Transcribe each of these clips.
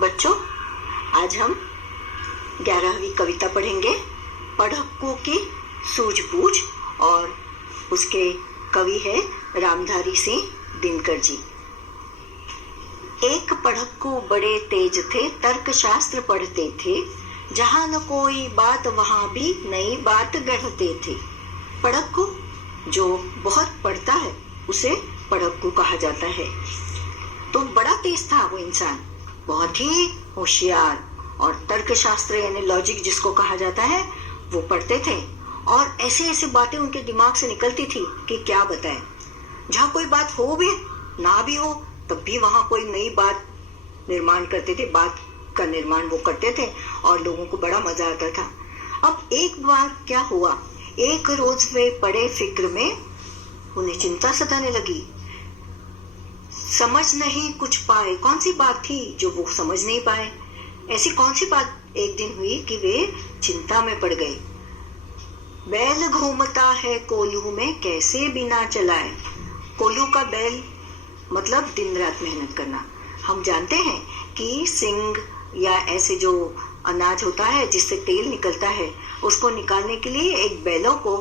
बच्चों, आज हम 11वीं कविता पढ़ेंगे, पढ़क्कू की सूझबूझ, और उसके कवि है रामधारी सिंह दिनकर जी। एक पढ़क्कू बड़े तेज थे, तर्क शास्त्र पढ़ते थे, जहाँ न कोई बात वहाँ भी नई बात गढ़ते थे। पढ़क्कू जो बहुत पढ़ता है उसे पढ़क्कू कहा जाता है। तो बड़ा तेज था वो इंसान, बहुत ही होशियार, और तर्क शास्त्र यानी लॉजिक जिसको कहा जाता है वो पढ़ते थे, और ऐसे ऐसे बातें उनके दिमाग से निकलती थी कि क्या बताएं। जहाँ कोई बात हो भी ना भी हो तब भी वहां कोई नई बात निर्माण करते थे, बात का निर्माण वो करते थे और लोगों को बड़ा मजा आता था। अब एक बार क्या हुआ, एक रोज वे पड़े फिक्र में, उन्हें चिंता सताने लगी। समझ नहीं कुछ पाए, कौन सी बात थी जो वो समझ नहीं पाए। ऐसी कौन सी बात एक दिन हुई कि वे चिंता में पड़ गए। बैल घूमता है कोल्हू में, कैसे बिना चलाए। कोल्हू का बैल मतलब दिन रात मेहनत करना। हम जानते हैं कि सिंग या ऐसे जो अनाज होता है जिससे तेल निकलता है, उसको निकालने के लिए एक बैलों को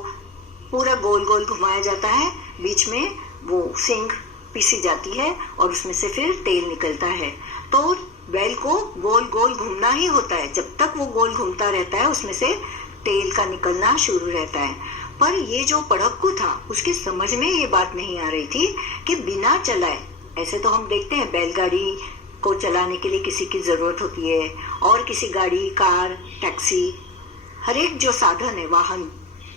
पूरा गोल गोल घुमाया जाता है, बीच में वो सिंग पीसी जाती है और उसमें से फिर तेल निकलता है। तो बैल को गोल गोल घूमना ही होता है, जब तक वो गोल घूमता रहता है उसमें से तेल का निकलना शुरू रहता है। पर ये जो पढ़क्कू था उसके समझ में ये बात नहीं आ रही थी कि बिना चलाए, ऐसे तो हम देखते हैं बैलगाड़ी को चलाने के लिए किसी की जरूरत होती है, और किसी गाड़ी, कार, टैक्सी, हर एक जो साधन है वाहन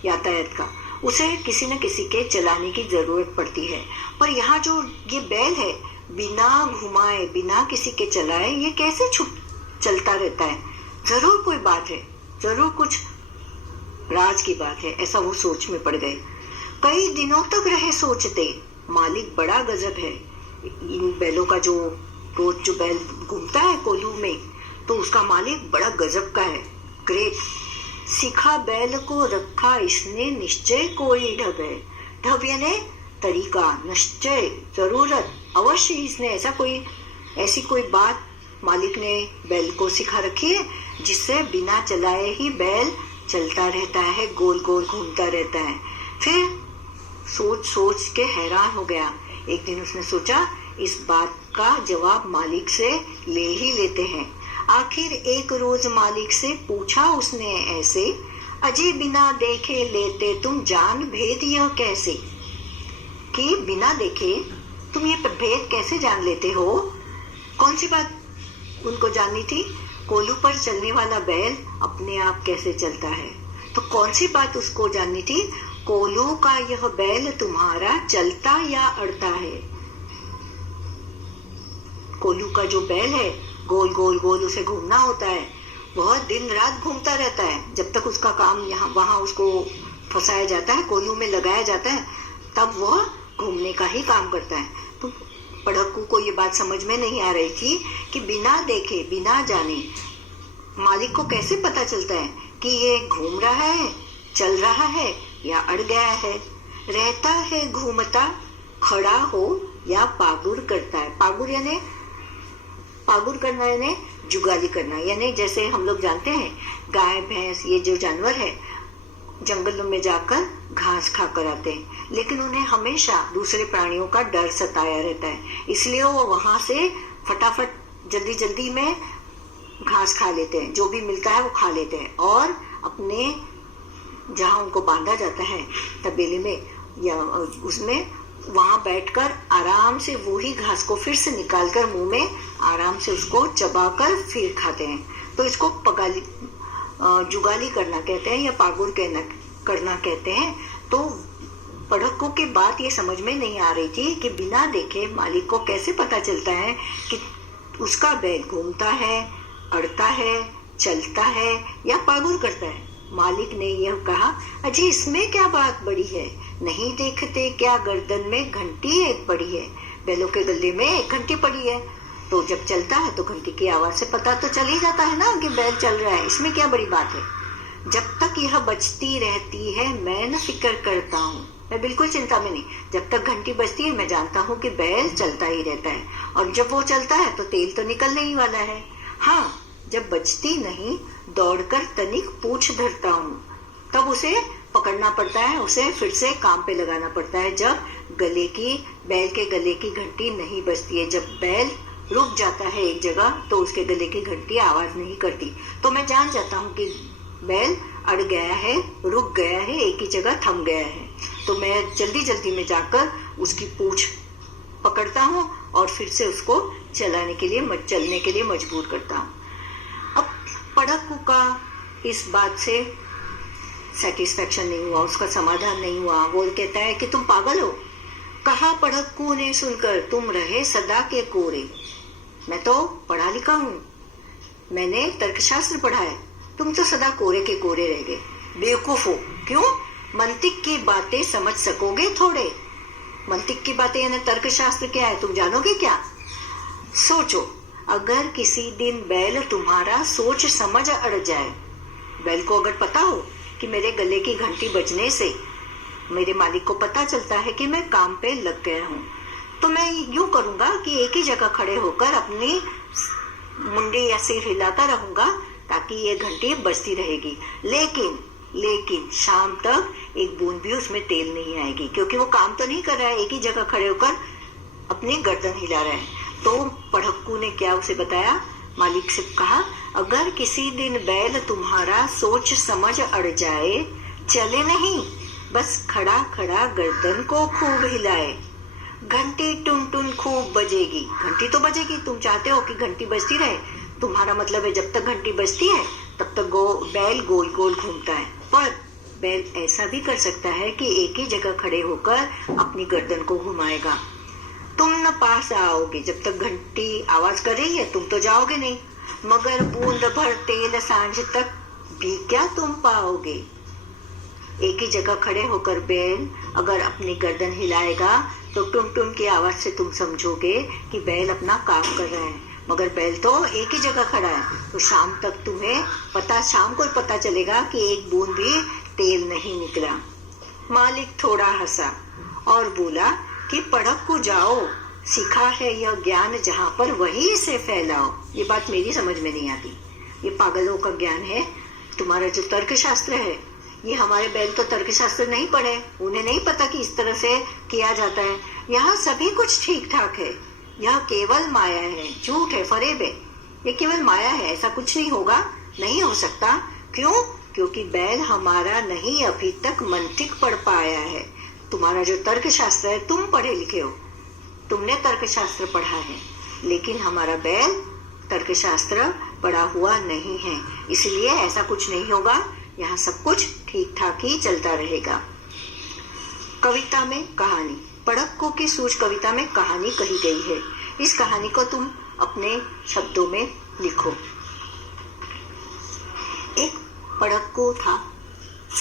यातायात का, उसे किसी न किसी के चलाने की जरूरत पड़ती है। पर यहाँ जो ये बैल है, बिना घुमाए बिना किसी के चलाए ये कैसे छुप चलता रहता है। जरूर कोई बात है, जरूर कुछ राज की बात है, ऐसा वो सोच में पड़ गए। कई दिनों तक रहे सोचते, मालिक बड़ा गजब है। इन बैलों का जो रोज जो बैल घूमता है कोल्हू में, तो उसका मालिक बड़ा गजब का है, ग्रेट। सीखा बैल को रखा इसने, निश्चय कोई ढब है। ढब यानी तरीका, निश्चय, जरूरत, अवश्य इसने ऐसी कोई बात मालिक ने बैल को सिखा रखी है जिससे बिना चलाए ही बैल चलता रहता है, गोल गोल घूमता रहता है। फिर सोच सोच के हैरान हो गया। एक दिन उसने सोचा इस बात का जवाब मालिक से ले ही लेते हैं। आखिर एक रोज मालिक से पूछा उसने ऐसे, अजी बिना देखे लेते तुम जान भेद यह कैसे। कि बिना देखे तुम ये भेद कैसे जान लेते हो। कौन सी बात उनको जाननी थी। कोल्हू पर चलने वाला बैल अपने आप कैसे चलता है, तो कौन सी बात उसको जाननी थी। कोल्हू का यह बैल तुम्हारा चलता या अड़ता है। कोल्हू का जो बैल है, गोल गोल गोल उसे घूमना होता है, बहुत दिन रात घूमता रहता है, जब तक उसका काम यहाँ वहां उसको फंसाया जाता है, कोल्हू में लगाया जाता है, तब वह घूमने का ही काम करता है। तो पढ़क्कू को ये बात समझ में नहीं आ रही थी कि बिना देखे बिना जाने मालिक को कैसे पता चलता है कि ये घूम रहा है, चल रहा है या अड़ गया है, रहता है घूमता, खड़ा हो या पागुर करता है। पागुर करना यानी जुगाली करना, यानी जैसे हम लोग जानते हैं गाय भैंस ये जो जानवर है जंगलों में जाकर घास खाकर आते हैं, लेकिन उन्हें हमेशा दूसरे प्राणियों का डर सताया रहता है, इसलिए वो वहां से फटाफट जल्दी जल्दी में घास खा लेते हैं, जो भी मिलता है वो खा लेते हैं, और अपने जहाँ उनको बांधा जाता है तबेले में या उसमें, वहां बैठकर आराम से वो ही घास को फिर से निकालकर मुंह में आराम से उसको चबाकर फिर खाते हैं। तो इसको जुगाली करना कहते हैं या पागुर करना कहते हैं। तो पढ़क्कू की बात ये समझ में नहीं आ रही थी कि बिना देखे मालिक को कैसे पता चलता है कि उसका बैल घूमता है, अड़ता है, चलता है या पागुर करता है। मालिक ने यह कहा, अजी इसमें क्या बात बड़ी है, नहीं देखते क्या गर्दन में घंटी एक पड़ी है। बैलों के गले में एक घंटी पड़ी है, तो जब चलता है तो घंटी की आवाज से पता तो चल ही जाता है ना कि बैल चल रहा है, इसमें क्या बड़ी बात है। जब तक यह बजती रहती है मैं न फिक्र करता हूँ, मैं बिल्कुल चिंता में नहीं। जब तक घंटी बजती है मैं जानता हूँ कि बैल चलता ही रहता है, और जब वो चलता है तो तेल तो निकलने ही वाला है। हाँ, जब बचती नहीं दौड़कर तनिक पूछ धरता हूँ, तब उसे पकड़ना पड़ता है, उसे फिर से काम पे लगाना पड़ता है। जब बैल के गले की घंटी नहीं बजती है, जब बैल रुक जाता है एक जगह तो उसके गले की घंटी आवाज नहीं करती, तो मैं जान जाता हूँ कि बैल अड़ गया है, रुक गया है, एक ही जगह थम गया है। तो मैं जल्दी जल्दी में जाकर उसकी पूंछ पकड़ता हूँ और फिर से उसको चलने के लिए मजबूर करता हूँ। अब पड़क्कू का इस बात से सेटिस्फेक्शन नहीं हुआ, उसका समाधान नहीं हुआ। वो कहता है कि तुम पागल हो। कहा पड़क्कू ने सुनकर, तुम रहे सदा के कोरे। मैं तो पढ़ा लिखा हूँ, मैंने तर्कशास्त्र पढ़ा है, तुम तो सदा कोरे के कोरे रह गए। बेवकूफ हो। क्यों? मंतिक की बातें समझ सकोगे थोड़े? मंतिक की बातें यानी तर्कशास्त्र क्या है, तुम जानोगे क्या? सोचो, अगर किसी दिन बैल तुम्हारा सोच समझ अड़ जाए, बैल को अगर पता हो कि मेरे गले की घंटी बजने से मेरे मालिक को पता चलता है कि मैं काम पे लग गया हूँ, तो मैं यूं करूंगा कि एक ही जगह खड़े होकर अपनी मुंडी या सिर हिलाता रहूंगा ताकि ये घंटी बजती रहेगी। लेकिन शाम तक एक बूंद भी उसमें तेल नहीं आएगी, क्योंकि वो काम तो नहीं कर रहा है, एक ही जगह खड़े होकर अपनी गर्दन हिला रहा है। तो पड़क्कू ने क्या उसे बताया? मालिक से कहा, अगर किसी दिन बैल तुम्हारा सोच समझ अड़ जाए, चले नहीं, बस खड़ा खड़ा गर्दन को खूब हिलाए, घंटी टुन टुन खूब बजेगी। घंटी तो बजेगी, तुम चाहते हो कि घंटी बजती रहे, तुम्हारा मतलब है जब तक घंटी बजती है तब तक बैल गोल गोल घूमता है। पर बैल ऐसा भी कर सकता है कि एक ही जगह खड़े होकर अपनी गर्दन को घुमाएगा। तुम न पास आओगे, जब तक घंटी आवाज कर रही है तुम तो जाओगे नहीं, मगर बूंद भर तेल सांझ तक भी क्या तुम पाओगे। एक ही जगह खड़े होकर बैल अगर अपनी गर्दन हिलाएगा तो टुन टुन की आवाज से तुम समझोगे कि बैल अपना काम कर रहा है, मगर बैल तो एक ही जगह खड़ा है। तो शाम को पता चलेगा कि एक बूंद भी तेल नहीं निकला। मालिक थोड़ा हंसा और बोला कि पड़क्कू जाओ, सीखा है यह ज्ञान जहाँ पर वहीं से फैलाओ। ये बात मेरी समझ में नहीं आती, ये पागलों का ज्ञान है। तुम्हारा जो तर्कशास्त्र है, ये हमारे बैल तो तर्कशास्त्र नहीं पढ़े, उन्हें नहीं पता कि इस तरह से किया जाता है। यहाँ सभी कुछ ठीक ठाक है, यह केवल माया है, झूठ है, फरेब है, ये केवल माया है, ऐसा कुछ नहीं होगा, नहीं हो सकता। क्यों? क्योंकि बैल हमारा नहीं अभी तक मंतिक पढ़ पाया है। तुम्हारा जो तर्कशास्त्र है, तुम पढ़े लिखे हो, तुमने तर्कशास्त्र पढ़ा है, लेकिन हमारा बैल तर्कशास्त्र पढ़ा हुआ नहीं है, इसलिए ऐसा कुछ नहीं होगा, यहाँ सब कुछ ठीक ठाक ही चलता रहेगा। कविता में कहानी। पड़क्कू की सूझ कविता में कहानी कही गई है, इस कहानी को तुम अपने शब्दों में लिखो। एक पड़क्कू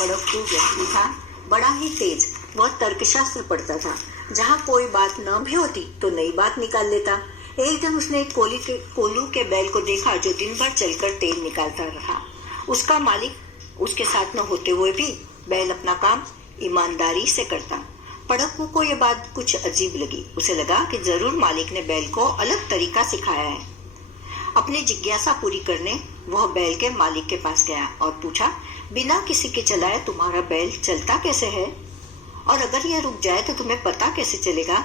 व्यक्ति था, बड़ा ही तेज। वह तर्कशास्त्र पढ़ता था, जहाँ कोई बात न भी होती तो नई बात निकाल लेता। एक दिन उसने एक कोल्हू के बैल को देखा जो दिन भर चलकर तेल निकालता रहा। उसका मालिक उसके साथ न होते हुए भी बैल अपना काम ईमानदारी से करता। पड़क्कू को यह बात कुछ अजीब लगी। उसे लगा कि जरूर मालिक ने बैल को अलग तरीका सिखाया है। अपनी जिज्ञासा पूरी करने वह बैल के मालिक के पास गया और पूछा, बिना किसी के चलाए तुम्हारा बैल चलता कैसे है, और अगर यह रुक जाए तो तुम्हें पता कैसे चलेगा?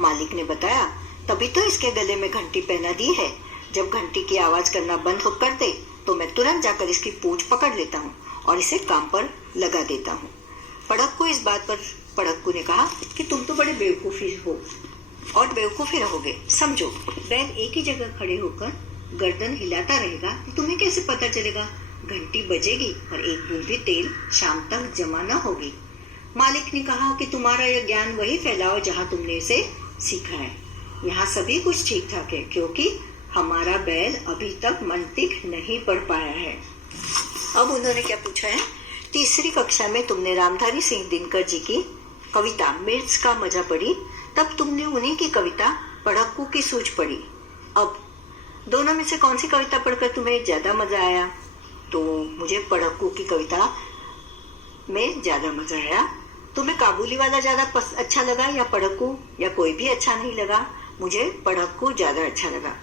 मालिक ने बताया, तभी तो इसके गले में घंटी पहना दी है। जब घंटी की आवाज करना बंद कर दे तो मैं तुरंत जाकर इसकी पूंछ पकड़ लेता हूँ और इसे काम पर लगा देता हूँ। पड़क्कू ने कहा कि तुम तो बड़े बेवकूफी हो और बेवकूफी रहोगे। समझो, बैल एक ही जगह खड़े होकर गर्दन हिलाता रहेगा तो तुम्हें कैसे पता चलेगा? घंटी बजेगी और एक बूंद भी तेल शाम तक जमा न होगी। मालिक ने कहा कि तुम्हारा यह ज्ञान वही फैलाओ जहाँ तुमने इसे सीखा है। यहाँ सभी कुछ ठीक ठाक है, क्योंकि हमारा बैल अभी तक मंतिक नहीं पढ़ पाया है। अब उन्होंने क्या पूछा है? तीसरी कक्षा में तुमने रामधारी सिंह दिनकर जी की कविता मिर्च का मजा पढ़ी, तब तुमने उन्हीं की कविता पड़क्कू की सूझ पढ़ी। अब दोनों में से कौन सी कविता पढ़कर तुम्हें ज्यादा मजा आया? तो मुझे पड़क्कू की कविता में ज्यादा मजा आया। तुम्हें काबुली वाला ज्यादा अच्छा लगा या पड़क्कू, या कोई भी अच्छा नहीं लगा? मुझे पड़क्कू ज्यादा अच्छा लगा।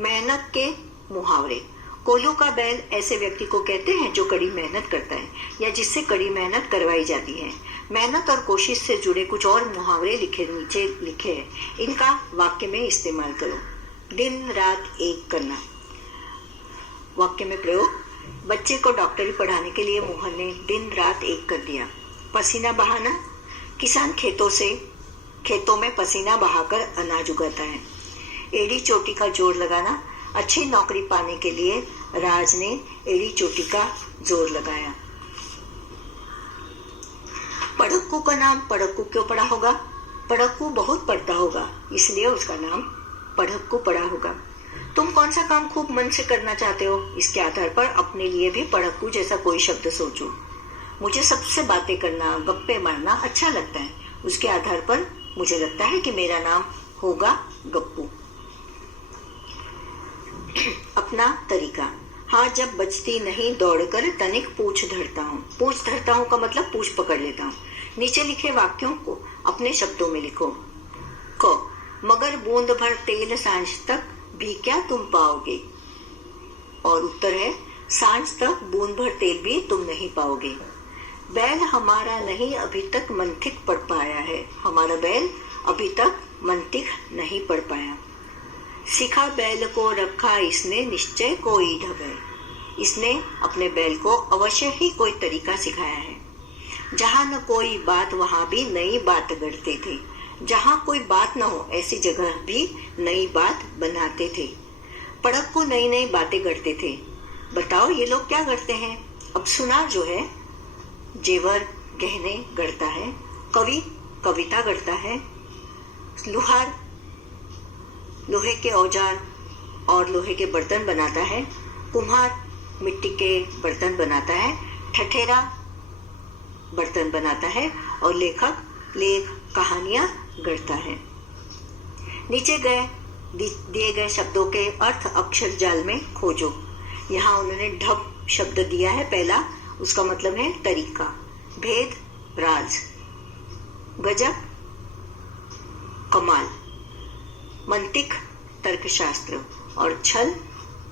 मेहनत के मुहावरे। कोल्हू का बैल ऐसे व्यक्ति को कहते हैं जो कड़ी मेहनत करता है या जिससे कड़ी मेहनत करवाई जाती है। मेहनत और कोशिश से जुड़े कुछ और मुहावरे नीचे लिखे हैं, इनका वाक्य में इस्तेमाल करो। दिन रात एक करना। वाक्य में प्रयोग। बच्चे को डॉक्टरी पढ़ाने के लिए मोहन ने दिन रात एक कर दिया। पसीना बहाना। किसान खेतों में पसीना बहाकर अनाज उगाता है। एड़ी चोटी का जोर लगाना। अच्छी नौकरी पाने के लिए राज ने एड़ी चोटी का जोर लगाया। पढ़क्कू का नाम पढ़क्कू क्यों पड़ा होगा? पढ़क्कू बहुत पढ़ता होगा, इसलिए उसका नाम पढ़क्कू पड़ा होगा। तुम कौन सा काम खूब मन से करना चाहते हो, इसके आधार पर अपने लिए भी पढ़क्कू जैसा कोई शब्द सोचो। मुझे सबसे बातें करना, गप्पे मारना अच्छा लगता है, उसके आधार पर मुझे लगता है कि मेरा नाम होगा गप्पू। अपना तरीका। हाथ जब बचती नहीं दौड़कर तनिक पूछ धरता हूँ। पूछ धरता हूँ का मतलब पूछ पकड़ लेता हूँ। नीचे लिखे वाक्यों को अपने शब्दों में लिखो। क, मगर बूंद भर तेल सांझ तक भी क्या तुम पाओगे? और उत्तर है, सांझ तक बूंद भर तेल भी तुम नहीं पाओगे। बैल हमारा नहीं अभी तक मंथिक पढ़ पाया है। हमारा बैल अभी तक मंथिक नहीं पढ़ पाया। सिखा बैल को रखा इसने निश्चय कोई ढंग। इसने अपने बैल को अवश्य ही कोई तरीका सिखाया है। जहाँ न कोई बात वहाँ भी नई बात गढ़ते थे। जहाँ कोई बात न हो ऐसी जगह भी नई बात बनाते थे। पढ़क्कू नई नई बातें गढ़ते थे। बताओ ये लोग क्या गढ़ते हैं? अब सुनार जो है जेवर गहने गढ़ता है। कवि कविता गढ़ता है। लुहार लोहे के औजार और लोहे के बर्तन बनाता है। कुम्हार मिट्टी के बर्तन बनाता है। ठठेरा बर्तन बनाता है और लेखक कहानियां गढ़ता है। नीचे दिए गए शब्दों के अर्थ अक्षर जाल में खोजो। यहाँ उन्होंने ढब शब्द दिया है पहला, उसका मतलब है तरीका। भेद राज। गजब कमाल। मंतिक तर्कशास्त्र और छल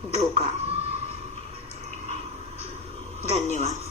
धोखा। धन्यवाद।